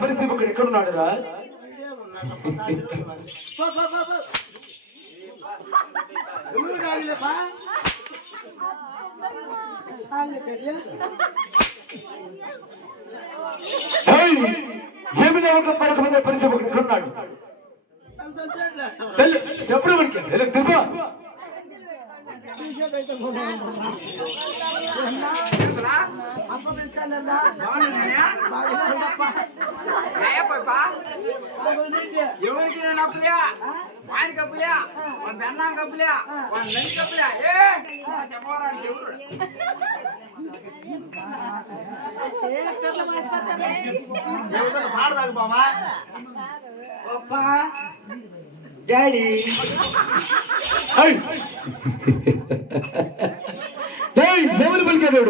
పరిస్థితి ఎక్కడున్నాడు రా? ఏమిటో ఒక పరక మీద పరిస్థితి ఎక్కడున్నాడు? చెప్పు మనకి తిరుపా ఎవరికి నేను అప్పులే వాని కప్పులే వాని బెన్నా కప్పులే వాని లంచ్ కప్పులే చెప్పడానికి ఎవరు సాడదాకు బామా డాడీ ఎవరు పలికాడు?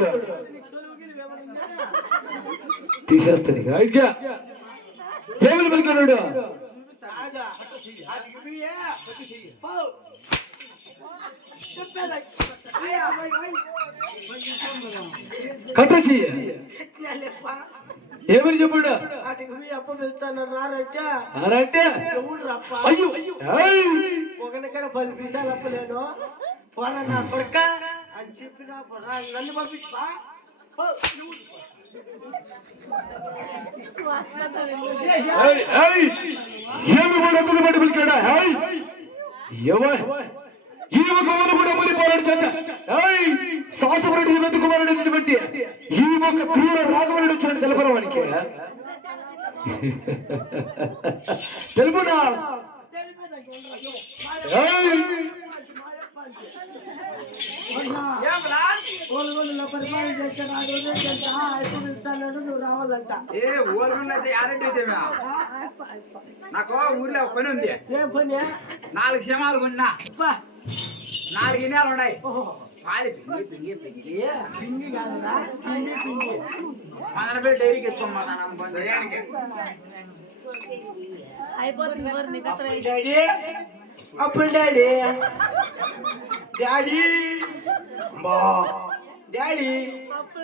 తీసేస్తాను ఇక ఎవరు పలికాడు? కథ ఏమని చెప్పాడు? అప్ప పిలుస్తాను రారంటే అయ్యో ఒకరికడ 10 పైసలు అప్పలేను పోనా నా కొడుక అని చెప్పిన నన్ను పంపించా ఏయ్, ఏయ్, ఏమి వాడు అందుకు బట్టి పలికాడా? ఏయ్, ఈ ఒక వాళ్ళు కూడా మరి పోరాడు చేశా. శాసవరుడి వెతుకుమారుడైనటువంటి ఈ ఒక క్రూర రాఘవనుడు వచ్చిన తెలపరవానికి తెలుపునా? ఏమలా? పరిపాలన చేస్తాను ఆ రోజే చేస్తా ఎప్పుడు పిలుస్తాను నువ్వు రావాలంట. ఏ ఊరుకున్న అయితే యారంటీ అయితే నాకు ఊర్లో ఒక పని ఉంది. ఏం పని? 4 క్షమాలు కొన్నా, అబ్బా, 4 గిన్నెలు ఉన్నాయి. ఓహో, పాలి పింగి పింగి పింగి పిండి కాదురా, పిండి పిండి. మన పేరు డైరీకి ఎత్తుకోమ్మా బంధు అయిపోతుంది మరి నీకు అసలు డాడీ, అప్పుడు డాడీ, డాడీ, అమ్మా, డాడీ,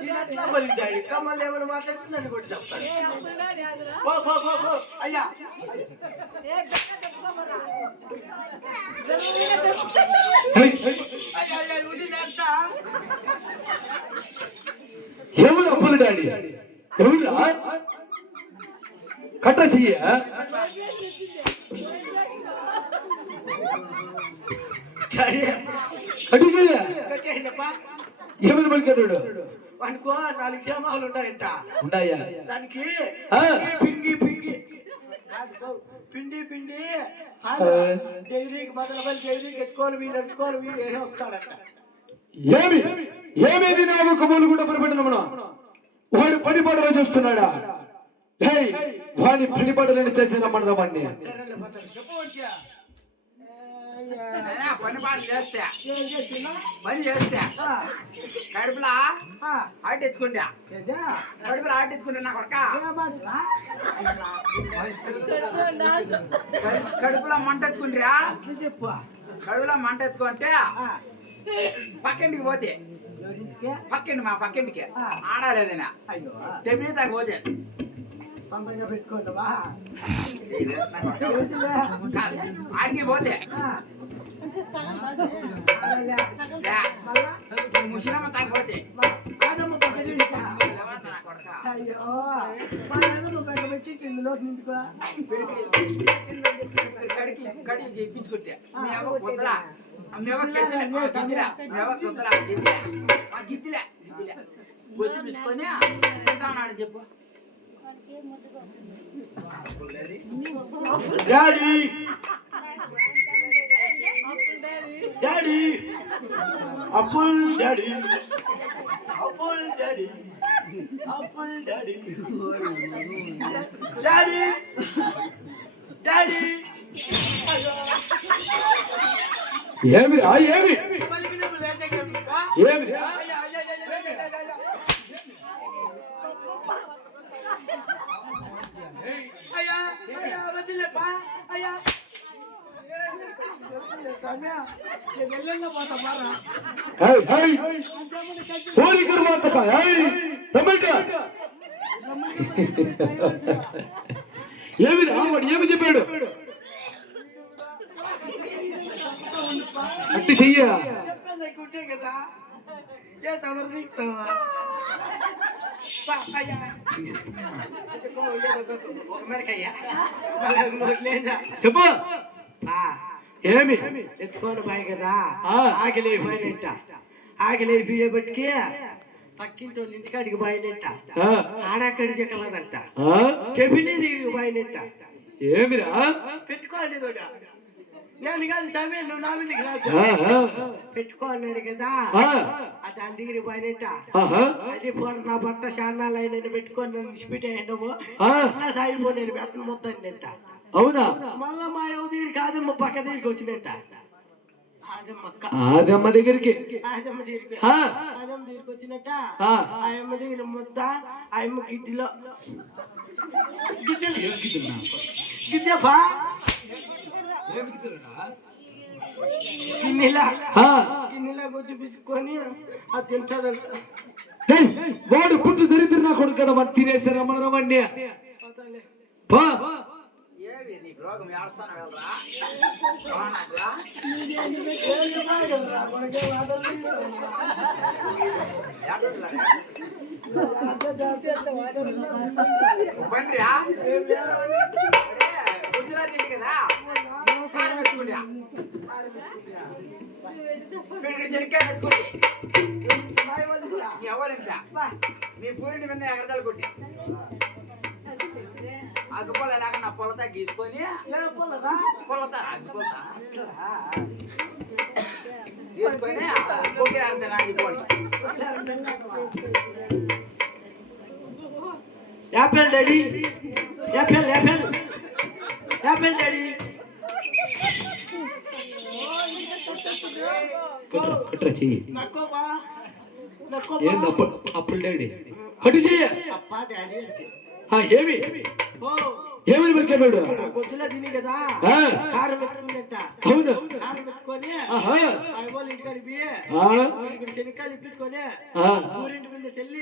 ఇది ఎట్లా పలికి డాడీ? కమ్మలు ఏమైనా మాట్లాడుతుందని కూడా చెప్తాడు. పో, పో, పో, పో. అయ్యా, అయ్యా, అయ్యా, ఉడి లేస్తా. ఎవరు అప్పులు డాడీ? ఎవరురా? కట్ట చెయ్య డాడీ, కట్టు చెయ్య. కట్టేయండప్పా. ఏమని పలికాడు? అనుకో 4 క్షేమాలు ఉంటాయంట. ఉన్నాయా? దానికి ఆ. పిండి పిండి కాదు, పిండి పిండి డైరీకి బదలబడి డైరీకి ఎత్తుకోవాలి వీళ్ళు నడుచుకోవాలి వీళ్ళు వేసి వస్తాడంట. ఏమి ఏమేది నా ఒక మూలు కూడా పరిపెట్టినమున వాడు పని పడవ చేస్తున్నాడా? వాడి పని పడలేని చేసిన మనవాడిని సరేలే పోతాడు. చెప్పు వాడికి. పని పాట చేస్తే ఏం చేస్తున్నా? పని చేస్తే కడుపులా ఆ, ఆట ఎత్తుకుంటా, ఏదా? కడుపులో ఆట ఎత్తుకుంటా నా కొడక. ఏ బాధరా? కడుపులో మంట ఎత్తుకుంటారా? అట్లా చెప్పు. కడుపులో మంట ఎత్తుకుంటే ఆ, పక్కింటికి పోతే ఎవరింటికి? పక్కింటి మా పక్కింటికి ఆ. ఆడాలేదైనా అయ్యో, తెప్పి తాకి పోతే సొంతంగా పెట్టుకోండవా? కాదు, ఆడికి పోతే లే, ముసలమ్మ తాగిపోతే కాదమ్మ పక్కన ఇంటికా? నా కొడక అయ్యో, మా నాయనమ్మ పక్క పెట్టి కిందలో నిండుకో. కడికి కడికి ఇప్పించుకుంటే మీ అవ్వ కుదరా, మీ అవ్వ గిద్దిరా, గిద్దిరా, మీ అవ్వ కుదరా, గిద్దిరా, గిద్దిలే గిద్దిలే గొజ్జు తీసుకొని తింటానాడు చెప్పు. Daddy, daddy, apple daddy, apple daddy, apple daddy, daddy, daddy. ఏమిరా? ఏమి పలికినప్పుడు లేచాక ఇంకా? ఏమి అయ్యా, అయ్యా, అయ్యా, అయ్యా, అయ్యా, అయ్యా. అయ్యా, అయ్యా, వదిలేపా, అయ్యా. సమయ, నేను వెళ్ళన్నా పోతా మారా. పోలికరు మాతక ఏమి రావాడు? ఏమి చెప్పాడు? అట్టి చెయ్య. చెప్పేది కుట్టే కదా, ఏ సదరు తీస్తావా? అయ్యా, ఒక మెడకయ్యా లేదా చెప్పు. ఏమి ఎత్తుకోని బాయ్ కదా, ఆ. ఆకలి అయిపోయినట్ట. ఆకలి అయిపోయేపటికి పక్కింటి వాళ్ళ ఇంటికాడికి పోయినట్ట. ఆ, ఆడక్కడి చెక్కలేదంట, ఆ? చెబిని దిగి పోయినట్ట. ఏమిరా? పెట్టుకోవాలి తోట. నేను కాదు సమయం, నువ్వు నా మీదకి రాదు. పెట్టుకోవాలన్నాడు కదా, అది దాని దగ్గరికి పోయినట్ట. అది నా బట్ట శానాలు అయిన పెట్టుకొని నన్ను విసిపెట్టేయడము సాగిపో, నేను పెట్టను మొత్తం తింట. అవునా? మళ్ళా మా యవ దగ్గరికి ఆదమ్మ పక్క దగ్గరికి వచ్చినట్ట. ఆదమ్మ దగ్గరికి ఆదమ్మ దగ్గరికి ఆ. ఆదమ్మ దగ్గరికి వచ్చినట్ట. ఆ. ఆ అమ్మ దగ్గర ముద్ద, ఆ అమ్మ గిద్దెలో గిద్దెపా గిన్నెలా గిన్నెలాగా వచ్చి పిసుకొని అది తింటాడంట. వాడు పుట్టు దరిద్ర నా కొడుకు కదా, వాడు తినేసారు రమ్మనరమండి. ఏవి నీకు రోగం ఏడుస్తాను వెళ్ళరా నాకురా? బండిరా గుజరాత్ ఇంటి కదా కారం తెచ్చుకుంటా శనిక్కాయ తెచ్చుకుంటే నీ ఎవరింట నీ పూరిని మీద ఎగరదాలు కొట్టి అగ్గిపొల ఎలాగ నా పొలతా గీసుకొని పొలతా అగ్గిపొలతా గీసుకొని కొట్టి ఆడతాను అగ్గిపోయి apple daddy apple apple apple daddy కట్రా చెయ్యి నక్కోబా ఏంది అప్పుడు డాడీ కట్టు చెయ్యి అప్ప డాడీ అంటే ఏమి ఓ ఏమని పలికాడు గొజ్జులో తిని కదా కారం ఎత్తుకున్నట్ట అవును కారం ఎత్తుకొని ఆహా వాళ్ళ ఇంటికాడికి పోయి ఇక్కడ శనక్కాయలు ఇప్పించుకొని ఊరింటి మీద చెల్లి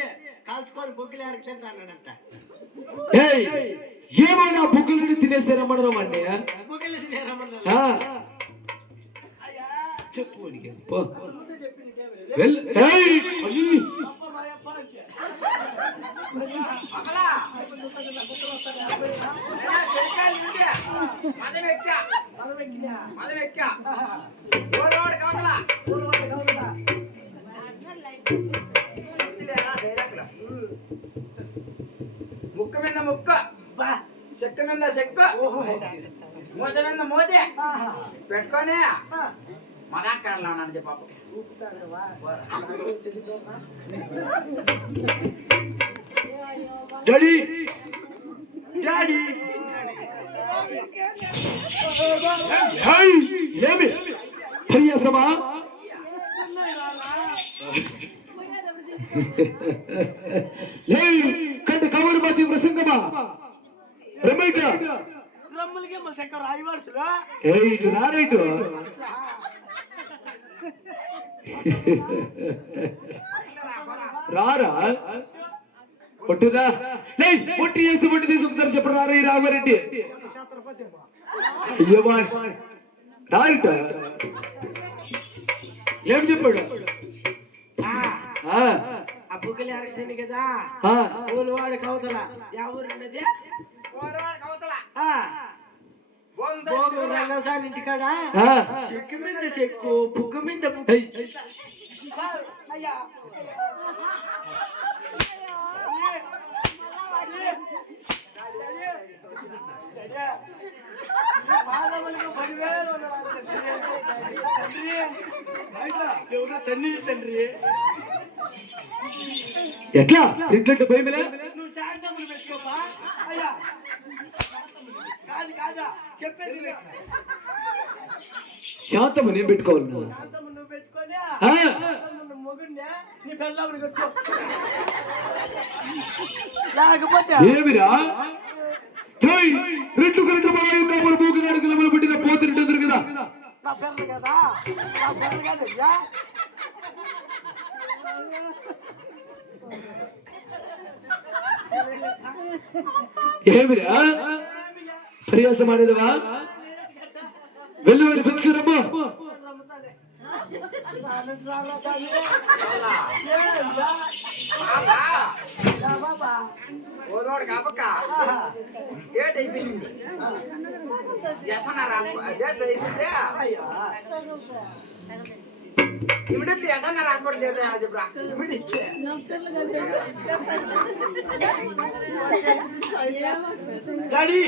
కాల్చుకొని బొగ్గులు ఆడుకుంటా అన్నాడంట ఏయ్ ఏమో నా బుక్కులు తినేసారమ్మడం అండి బొగ్గులు తినేరమ్మన్నా చెప్పు వాడికి. పో. వెళ్ళు. ఏయ్! అయ్యి. అమలా మదమెక్క ఓరోడు కవతలా ముక్క మీద ముక్క చెక్క మీద చెక్క మూత మీద మూతే పెట్టుకొని మదాకడలో ఉన్నాను చెప్పి పాపకి డాడీ డాడీ ఏయ్! ఏమి పరియాసమా ఏయ్ కంట కవరు బాతి ప్రసంగమా రమైక రమ్మలకి మన చక్కర రాయివార్సురా ఏయ్ ఇటు రారైటు రారా ఒట్టురా లే ఒట్టి చేసి ఒట్టి తీసుకుంటారు చెప్పరు రారా ఈ రామారెడ్డి అయ్యో రారిట ఏం చెప్పాడు ఆ బుగ్గలు ఎరగదని కదా ఊరు వాడు కవతల ఎవరు ఉన్నది ఓరోడు కవతలా భోగు రంగసాని ఇంటికాడ చెక్కు మీద చెక్కు బుగ్గ మీద బుగ్గ అయ్యా ఎవరో తండ్రి తండ్రి ఎట్లా ఇట్లంటే భయమేలే నువ్వు శాంతములు పెట్టుకోపా అయ్యా కాదు కాదా చెప్పేది విను. శాంతము నేను పెట్టుకోవాలి శాంతము నువ్వు పెట్టుకొని ఆ. నువ్వు మొగుడిని నీ పెళ్ళాముని కొట్టు లేకపోతే ఏమిరా జై రెండు కరెంట్లు బాగా కాపులు మూకినాడు కిలమలు పెట్టిన పోతున్నట్టు కదా నా పెళ్ళ కదా నా పెళ్ళ కదా ఏమిరా ప్రయాసం ఆడేదవా వెళ్ళి వెళ్ళి పెంచుకురమ్మా ఓరోడు కాపక్క డేట్ అయిపోయింది ఎసన్నారు డేట్ అయిపోతే ఇమిడియట్లీ ఎసన్నారు హాస్పిటల్ చేద్దాం చెప్పరా డాడీ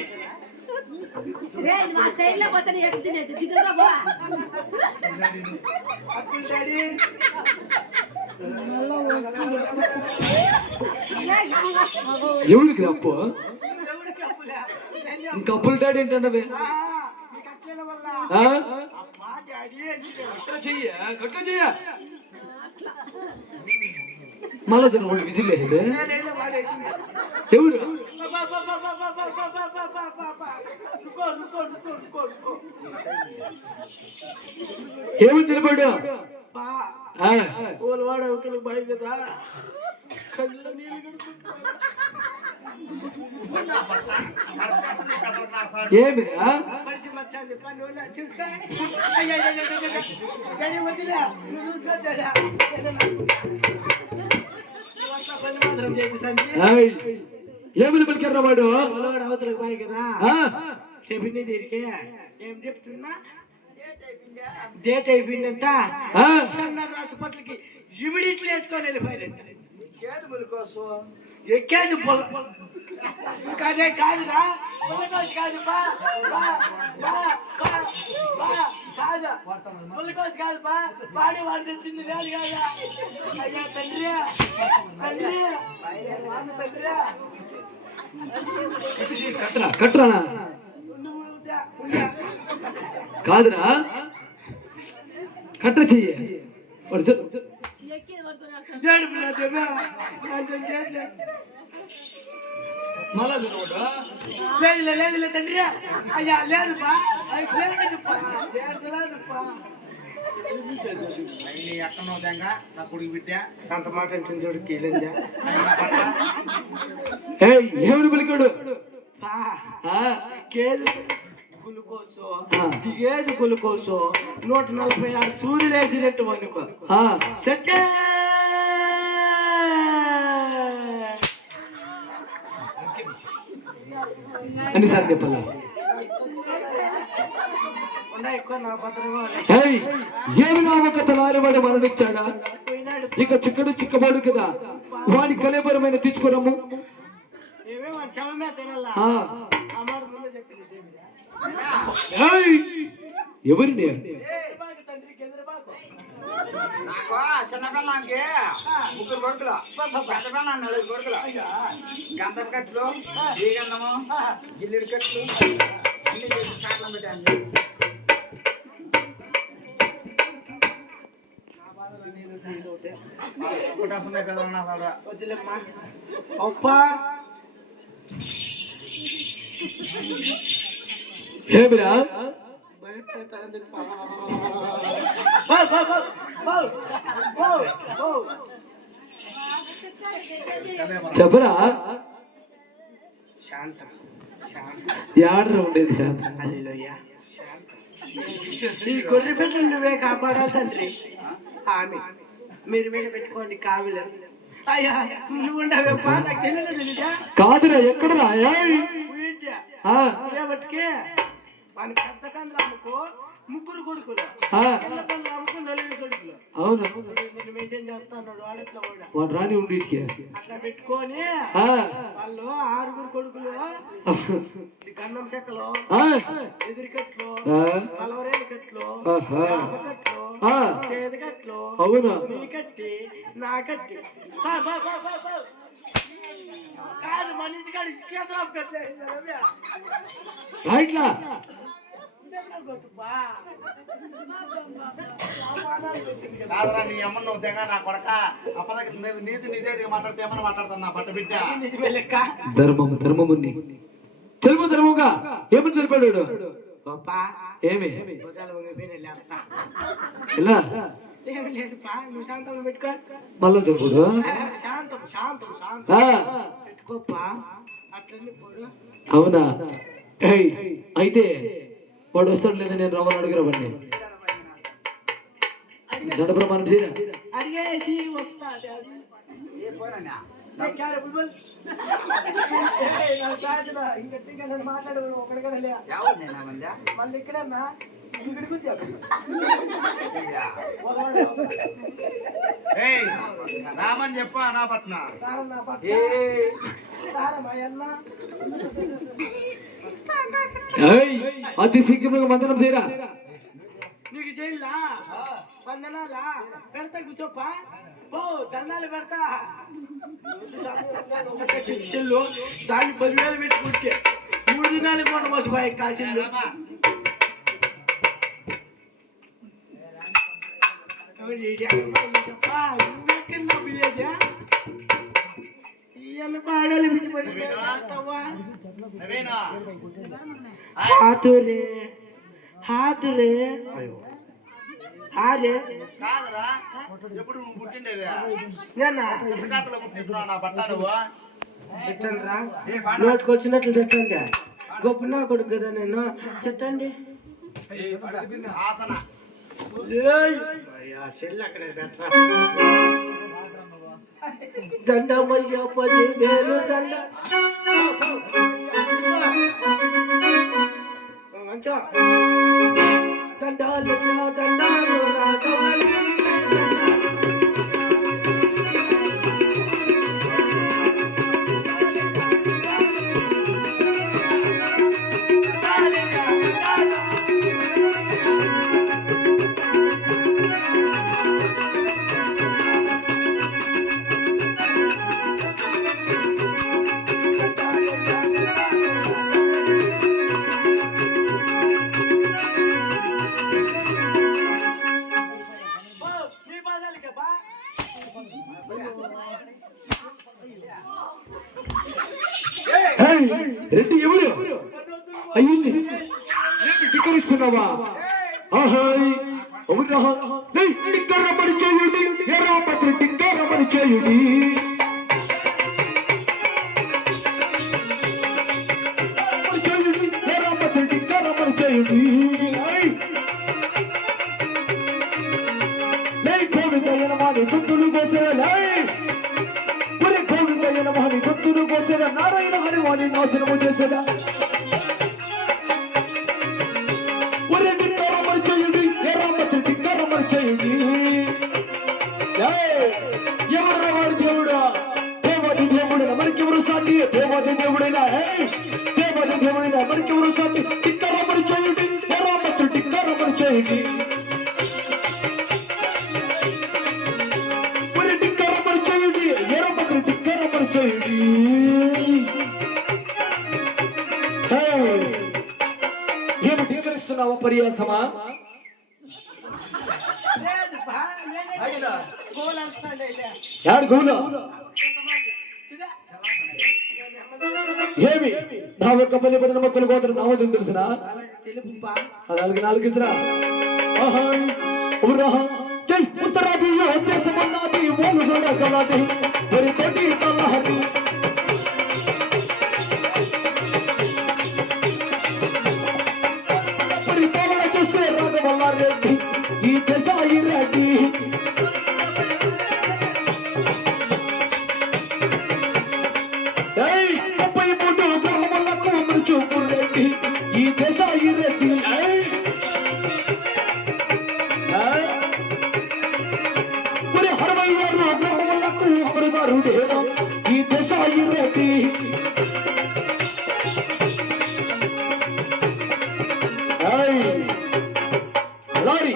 మా సైడ్ లో పోతే ఎక్కడ తినేది దిగుగా పో అప్పుడు డాడీ ఎవరికి అప్పు ఎవరికి అప్పులే ఇంకా అప్పులు డాడీ ఏంటన్నవే నీకు అట్లేల వల్ల అమ్మా డాడీ కట్ట చెయ్య మళ్ళా జన వాళ్ళు విజిల్ లేదు నేనేదో వాడేసింది ఎవరు రుకో రుకో రుకో రుకో రుకో ఏమని నిలబడు బా ఓలు వాడు అవతలకు భయం కదా కళ్ళ నీళ్ళు గడుపుకుంటా ఏమిరా మనిషి మర్చాలి పని వాళ్ళు చూసుకో అయ్యా వదిలే నువ్వు చూసుకో పని మాత్రం చేతి సంచి ఏయ్, ఏమని పలికారా వాడు? పొలవాడు అవతలకు పోయి కదా ఆ, చెప్పింది దీనికి ఏం చెప్తున్నా డేట్ అయిపోయిందంట ఆ, సన్నారు హాస్పిటల్కి ఇమిడియట్లీ వేసుకొని వెళ్ళిపోయారంట కేదు ములుకోసు ఎక్కేది పొల కాదే కాదురా పొలకోసి కాదు బా బా బా బా బా కాదు పొలకోసి కాదు బా వాడు తెచ్చింది లేదు కాదా అయ్యా తండ్రి తండ్రి వాడు తండ్రి కట్టరా నువ్వు ఉండా కాదురా, కట్ట చెయ్యి. వాడు ఎక్కి పడుతున్నాడు. ఏడుపు నా దెబ్బ నాకు చేయట్లేదు మళ్ళా తినవాడు. లేదులే తండ్రి అయ్యా లేదు బా లేదు బా లేదుపా ఎక్కడో దెంగ నా కొడుకు బిడ్డ అంత మాట అంటే చూడు కీలిందా ఏయ్, ఏమని పలికాడు? ఆ, కేదు గులుకోసో దిగేది గులుకోసో 146 సూదులేసినట్టు అనుకో ఆ, సచ్చే అన్నిసార్లు చెప్పాలా? ఎక్కువ నా భద్రంగా ఏయ్, ఏమి నా ఒక తలారివాడు మరణించాడా? పోయినాడు ఇక చిక్కడు చిక్కబోడు కదా, వాడి కలేబరమైన తెచ్చుకున్నాము. ఏమేమో శవమే తినాలా ఆ, అమ్మాడు ముందే చెప్పింది ఏయ్, ఎవరిని? తండ్రికి ఎదురుబాకు నాకు చిన్న పిల్లకి ముగ్గురు కొడుకులు పెద్ద పిల్ల 4 కొడుకులు గంధం కట్లు ఈ గంధము జిల్లుడి కట్లు అన్ని చేసి కాటలు పెట్టాను వదిలేమ్మా అప్పా ఏమిరా? చెప్పరా? శాంతం యాడరా ఉండేది శాంతి? హల్లెలూయా ఈ గొర్రె పెట్టలు నువ్వే కాపాడాలి తండ్రి ఆమె మీరు మీద పెట్టుకోండి కావిలు అయ్యా నువ్వు ఉండవే పా నాకు తెలియదా కాదురా, ఎక్కడరా? ఏయ్, ఆ, ఏబట్టికి మన పెద్ద పెన్లు అమ్ముకో ముగ్గురు కొడుకులు ఆ, చిన్న పెన్లు అమ్ముకో 4 కొడుకులు అవును. నేను మెయింటైన్ చేస్తాను వాడట్లో కూడా వాడు రాని ఉండి అట్లా పెట్టుకొని వాళ్ళు 6 కొడుకులు గన్నం చెక్కలు ఎదురుకట్లు పలవరేలు కట్లు కట్లు చేతి కట్లు అవునా? నీ కట్టి నా కట్టి కాదు మన ఇంటికాడ చేతులు కట్లే రైట్లా కాదురా నీ అమ్మ నువ్వు తెగ నా కొడక అప్పదకి నీతి నిజాయితీగా మాట్లాడితే ఏమన్నా మాట్లాడతాను నా పట్ట బిడ్డ నిజమే లెక్క ధర్మము ధర్మముని తెలుపు ధర్మముగా ఏమని తెలిపాడు వాడు? పాపా ఏమి? భుజాలు వంగిపోయిన లేస్తా ఎలా? ఏమి లేదు పా నువ్వు శాంతంగా పెట్టుకో మళ్ళా చెప్పుడు. శాంతం శాంతం శాంతం పెట్టుకోపా అట్లనే పోడు అవునా? ఏయ్, అయితే వాడు వస్తాడు లేదా నేను రమ్మని అడిగిరా బండి దండ ప్రమాణం చేయరా? అడిగేసి వస్తా ఏ పోరానా ఇంకా మాట్లాడు ఒకటి లే ఎవరు నేనా మందా మళ్ళీ ఇక్కడన్నా ఇక్కడికి రామని చెప్పా నా పట్న ఏయ్, అతి శీఘ్రంగా మందనం చేయరా? నీకు చేయాలా వందనాలా పెడతా కూర్చోప్పా ఓ దండాలు పెడతా టిక్షన్లు దాన్ని 10,000 పెట్టుకుంటే 3 దినాలు కూడా మోసపోయి కాశీలు పాడాలి హాతురే హాతురే హారే కాదురా ఎప్పుడు నువ్వు పుట్టిండేవి నేనా చిత్తకాతలో పుట్టినట్టున్నావు నా పట్ల నువ్వు చెట్టండిరా నోటికి వచ్చినట్లు చెట్టండి గొప్ప నా కొడుకు కదా నేను చెట్టండి ఆసన చెల్లి అక్కడ పెట్టరా దండమయ్య 10,000 దండ మంచో దండాలు దండాలు రాఘవల్లి హేయ్, రెడ్డి ఎవరు అయ్యింది ఏమి టిక్కరిస్తున్నావా ఆహాయ్ అవునా టిక్కరమని చేయుడి ఎర్రాపత్రి టిక్కరమని చేయుడి ఎర్రాపత్రి టిక్కరమని చేయుడి లే గోవిందయ్యన మాని గుంతులు కోసేలా గోవిందయ్యన మాని గుంతులు కోసేలా నారాయణ హరి వాణి నాశనము చేసేదా ఎవరు వాడు దేవుడా దేవాది దేవుడు మనకెవరు సాటి దేవాది దేవుడైనా దేవాది దేవుడైనా మనకెవరు సాటి టిక్కరమని చేయండి ఎర్రాపత్రి టిక్కరమని చేయండి మరి టిక్కరమని చేయండి ఎర్రాపత్రి టిక్కరమని చేయండి ఏమి టిక్కరిస్తున్నావా పర్యాసమా యాడు గోలు ఏమి నా ఒక్క పల్లి పడిన మొక్కలు కోతలు నామోదం తెలుసునా అలాగే నాలుగు ఇద్దరా ఉత్తరాది దేశమన్నాది ఓలు కూడా కలాది మరి తోటి కల్లాది మరి పాలన చేసే రాఘవల్లారెడ్డి ఈ దేశాయి రెడ్డి చూపురెడ్డి ఈ దేశాయి రెడ్డి మరి 66 గ్రామములకు అమరుగారు దేవ ఈ దేశాయి రెడ్డి లారీ